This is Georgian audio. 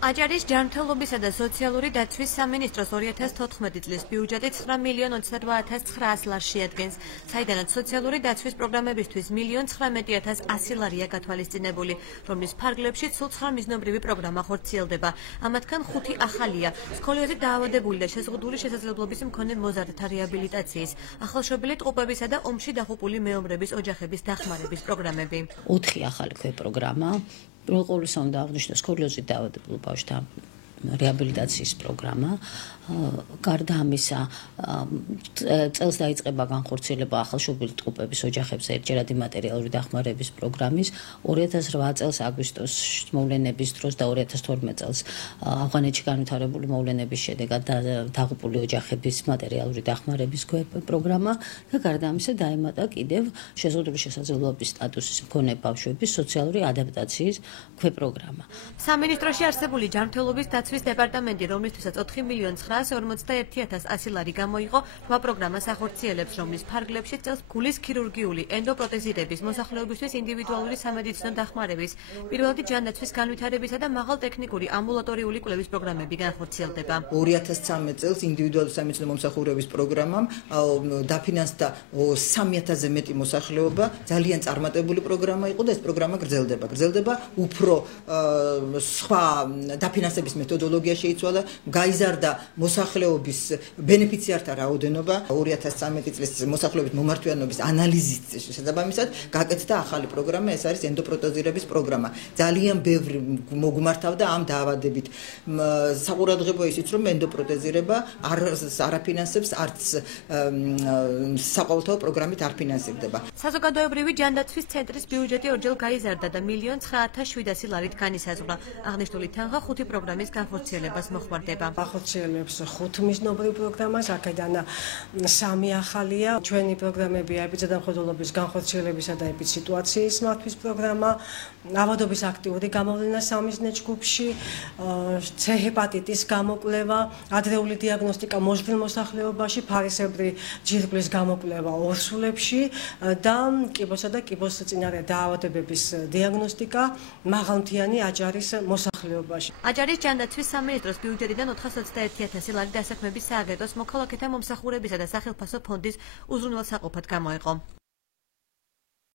აჭარის ჯანმრთელობისა და სოციალური დაცვის სამინისტროს 2014 წლის ბიუჯეტი 9.28.900 ლარს შეადგენს, საიდანაც სოციალური დაცვის პროგრამებისთვის 1.19.100 ლარია გათვალისწინებული, რომლის ფარგლებში სულ 9 მიზნობრივი პროგრამა ხორციელდება. ამათგან 5 ახალია: სკოლიოზით დაავადებული და შეზღუდული შესაძლებლობის მქონე მოზარდთა რეაბილიტაციის, ახალშობილი ტყუპებისა და ომში დაღუპული მეომრების ოჯახების დახმარების პროგრამები. 4 ახალი პროგრამა. Ყოველს უნდა აღნიშნოს სკოლიოზით დაავადებულ ბავშვთა რეაბილიტაციის პროგრამა. გარდა ამისა, წელს დაიწყება განხორციელება ახალშობილი ტყუპების ოჯახებზე ერთჯერადი მატერიალური დახმარების პროგრამის 2008 წელს აგვისტოს მოვლენების დროს და 2012 წელს ავღანეთში განვითარებული მოვლენების შედეგად დაღუპული ოჯახების მატერიალური დახმარების პროგრამა და გარდა ამისა დაემატა კიდევ შეზღუდული შესაძლებლობის სტატუსის მქონე ბავშვების სოციალური ადაპტაციის პროგრამა. სამინისტროში არსებული ჯანმრთელობის დაცვის დეპარტამენტი, რომლისთვისაც 4.941.100 ლარი გამოიღო, 8 პროგრამას ახორციელებს, რომლის ფარგლებში წელს გულის ქირურგიული, ენდოპროტეზირების, მოსახლეობისთვის ინდივიდუალური სამედიცინო დახმარების, პირველადი ჯანდაცვის განვითარებისა და მაღალტექნიკური ამბულატორიული კვლევის პროგრამები განხორციელდება. 2013 წელს ინდივიდუალური სამედიცინო მომსახურების პროგრამამ დაფინანსდა 3000-ზე მეტი მოსახლეობა, ძალიან წარმატებული პროგრამა იყო და ეს პროგრამა გრძელდება უფრო სხვა დაფინანსების მეთოდოლოგია შეიცვალა, გაიზარდა მოსახლეობის ბენეფიციართა რაოდენობა, 2013 წლის მოსახლეობის მომართვიანობის ანალიზის შესაბამისად გაკეთდა ახალი პროგრამა, ეს არის ენდოპროტეზირების პროგრამა. ძალიან ბევრი მოგმართავდა ამ დაავადებით. საყურადღებო ისიც, რომ ენდოპროტეზირება არაფინანსებს, არც საყოველთაო პროგრამით არ ფინანსირდება. საზოგადოებრივი ჯანდაცვის ცენტრის ბიუჯეტი ორჯერ გაიზარდა და 1.9.700 ლარით განისაზღვრა. აღნიშნული თანხა 5 პროგრამის განხორციელებას მოხმარდება. ახორციელებს 5 მიზნობრივ პროგრამას, აქედან 3 ახალია. ჩვენი პროგრამებია ეპიდემიოლოგიის განხორციელებისა და ეპიდსიტუაციის მართვის პროგრამა, ავადობის აქტიური გამოვლენა სამიზნე ჯგუფში, C ჰეპატიტის გამოკვლევა, ადრეული დიაგნოსტიკა მოშლილ მოსახლეობაში, ფარისებრი ჯირკვლის გამოკვლევა ორსულებში და კიბოსა და კიბოსწინარე დაავადებების დიაგნოსტიკა მაღალმთიანი აჭარის მოსახლეობაში. აჭარის ჯანდაცვის სამინისტროს ბიუჯეტიდან 421.000 ლარი დასაქმების სააგენტოს მოქალაქეთა მომსახურებისა და სახელმწიფო ფონდის უზრუნველსაყოფად გამოიყო.